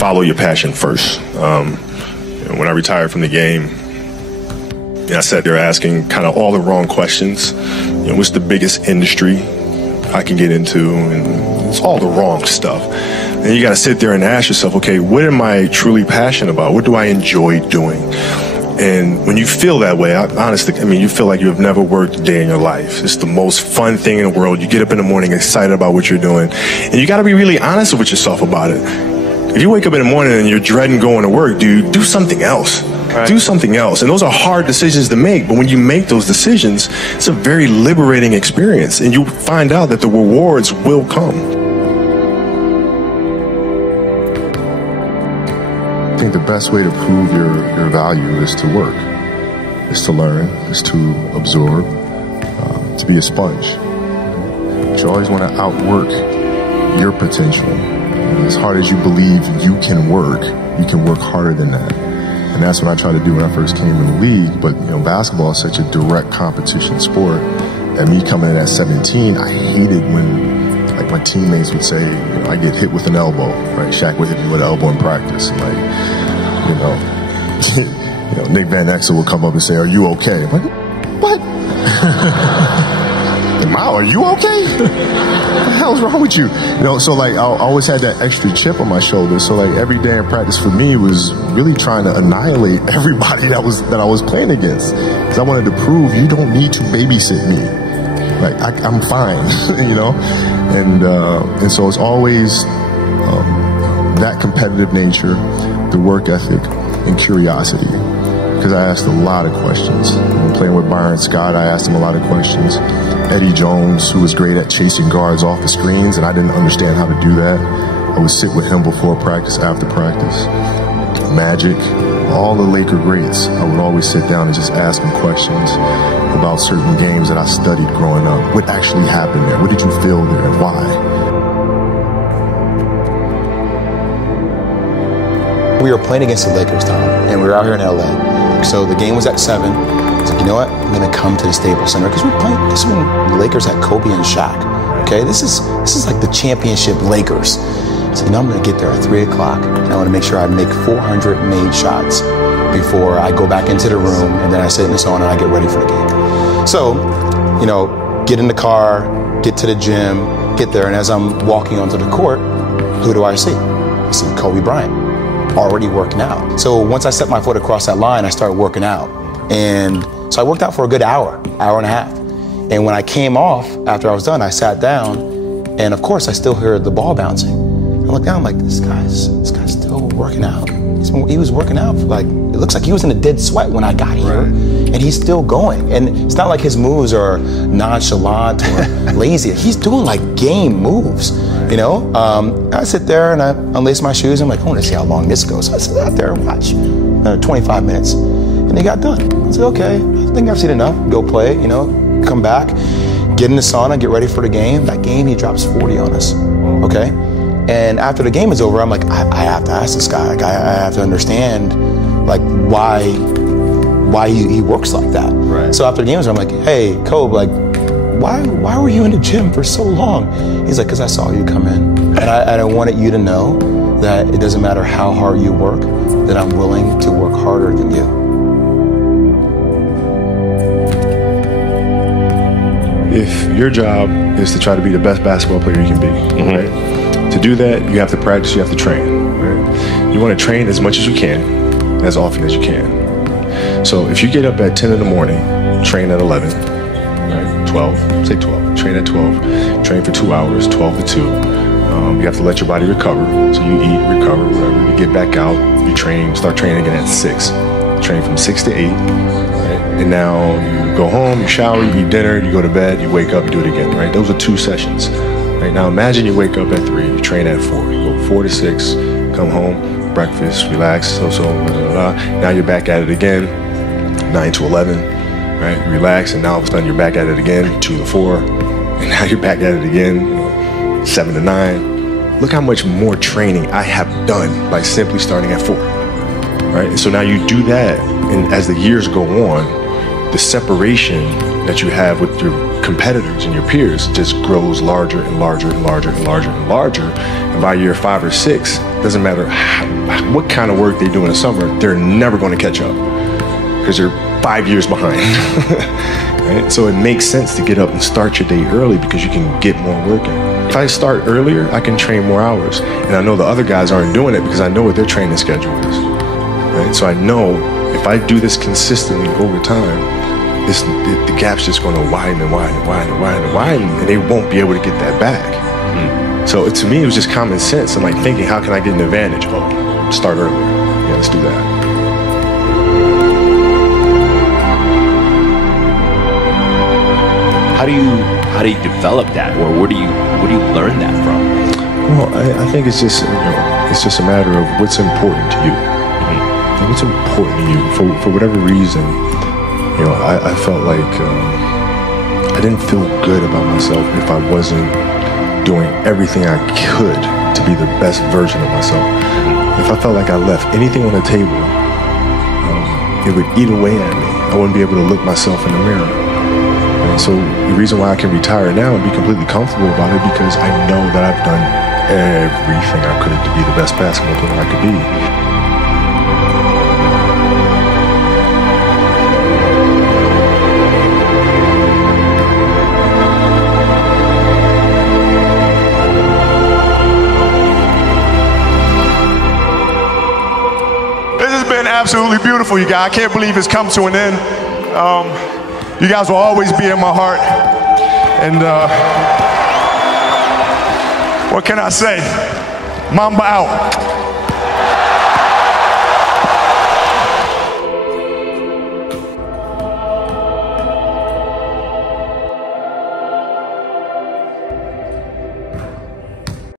follow your passion first. When I retired from the game, I sat there asking kind of all the wrong questions. What's the biggest industry I can get into? And it's all the wrong stuff. And you got to sit there and ask yourself, okay, what am I truly passionate about? What do I enjoy doing? And when you feel that way, honestly, you feel like you have never worked a day in your life. It's the most fun thing in the world. You get up in the morning excited about what you're doing. And you got to be really honest with yourself about it. If you wake up in the morning and you're dreading going to work, dude, do something else. Right. Do something else. And those are hard decisions to make. But when you make those decisions, it's a very liberating experience. And you find out that the rewards will come. I think the best way to prove your value is to work, is to learn, is to absorb, to be a sponge. But you always want to outwork your potential. As hard as you believe you can work harder than that. And that's what I tried to do when I first came in the league. But basketball is such a direct competition sport. And me coming in at 17, I hated when my teammates would say, I get hit with an elbow, right? Shaq would hit me with an elbow in practice. Nick Van Exel would come up and say, "Are you okay?" I'm like, what? Mao, are you okay? What the hell's wrong with you? So I always had that extra chip on my shoulder. So every day in practice for me was really trying to annihilate everybody that I was playing against. Because I wanted to prove you don't need to babysit me. I'm fine, And so it's always that competitive nature, the work ethic, and curiosity. Because I asked a lot of questions. When playing with Byron Scott, I asked him a lot of questions. Eddie Jones, who was great at chasing guards off the screens, and I didn't understand how to do that. I would sit with him before practice, after practice. Magic, all the Laker greats, I would always sit down and just ask them questions about certain games that I studied growing up. What actually happened there? What did you feel there and why? We were playing against the Lakers, Tom, and we were out here in LA. So the game was at 7. I was like, you know what? I'm gonna come to the Staples Center because we're playing. This is when the Lakers had Kobe and Shaq. Okay, this is like the championship Lakers. So I'm gonna get there at 3 o'clock, and I want to make sure I make 400 made shots before I go back into the room, and then I sit in the sauna and I get ready for the game. So, get in the car, get to the gym, get there, and as I'm walking onto the court, who do I see? I see Kobe Bryant, already working out. So once I set my foot across that line, I started working out. And so I worked out for a good hour and a half. And when I came off, after I was done, I sat down, and of course I still heard the ball bouncing. I looked down, I'm like, this guy's still working out. He was working out for it looks like he was in a dead sweat when I got here, and he's still going. And it's not like his moves are nonchalant or lazy. He's doing game moves, I sit there and I unlace my shoes. I'm like, I want to see how long this goes. So I sit out there and watch 25 minutes, and he got done. I said, okay, I think I've seen enough. Go play, come back, get in the sauna, get ready for the game. That game, he drops 40 on us, okay? And after the game is over, I'm like, I have to ask this guy. I have to understand, why he works like that. Right. So after the game is over, I'm like, hey, Kobe, why were you in the gym for so long? He's like, because I saw you come in, and I wanted you to know that it doesn't matter how hard you work, that I'm willing to work harder than you. If your job is to try to be the best basketball player you can be, right? To do that, you have to practice, you have to train, right? You want to train as much as you can, as often as you can. So if you get up at 10 in the morning, train at 11, right? 12, say 12, train at 12, train for 2 hours, 12 to 2. You have to let your body recover. So you eat, recover, whatever. You get back out, you train, start training again at 6. Train from 6 to 8, right? And now you go home, you shower, you eat dinner, you go to bed, you wake up, you do it again, right? Those are 2 sessions. Right, now imagine you wake up at 3, you train at 4, you go 4 to 6, come home, breakfast, relax, blah, blah, blah. Now you're back at it again, 9 to 11, right? You relax, and now all of a sudden you're back at it again, 2 to 4, and now you're back at it again, 7 to 9. Look how much more training I have done by simply starting at 4, right? And so now you do that, and as the years go on, the separation that you have with your competitors and your peers just grows larger and larger and larger and larger and larger. And by year 5 or 6, doesn't matter what kind of work they do in the summer, they're never going to catch up because you're 5 years behind. Right? So it makes sense to get up and start your day early because you can get more work in. If I start earlier, I can train more hours. And I know the other guys aren't doing it because I know what their training schedule is. Right? So I know if I do this consistently over time, the gap's just going to widen and widen and widen and widen and widen, and they won't be able to get that back. So to me, it was just common sense and like thinking, how can I get an advantage? Oh, start earlier. Yeah, let's do that. How do you develop that, or where do you learn that from? Well, I think it's just it's just a matter of what's important to you. What's important to you for whatever reason. I felt like I didn't feel good about myself if I wasn't doing everything I could to be the best version of myself. If I felt like I left anything on the table, it would eat away at me. I wouldn't be able to look myself in the mirror. And so the reason why I can retire now and be completely comfortable about it, because I know that I've done everything I could to be the best basketball player I could be. Absolutely beautiful, you guys. I can't believe it's come to an end. You guys will always be in my heart. And what can I say? Mamba out.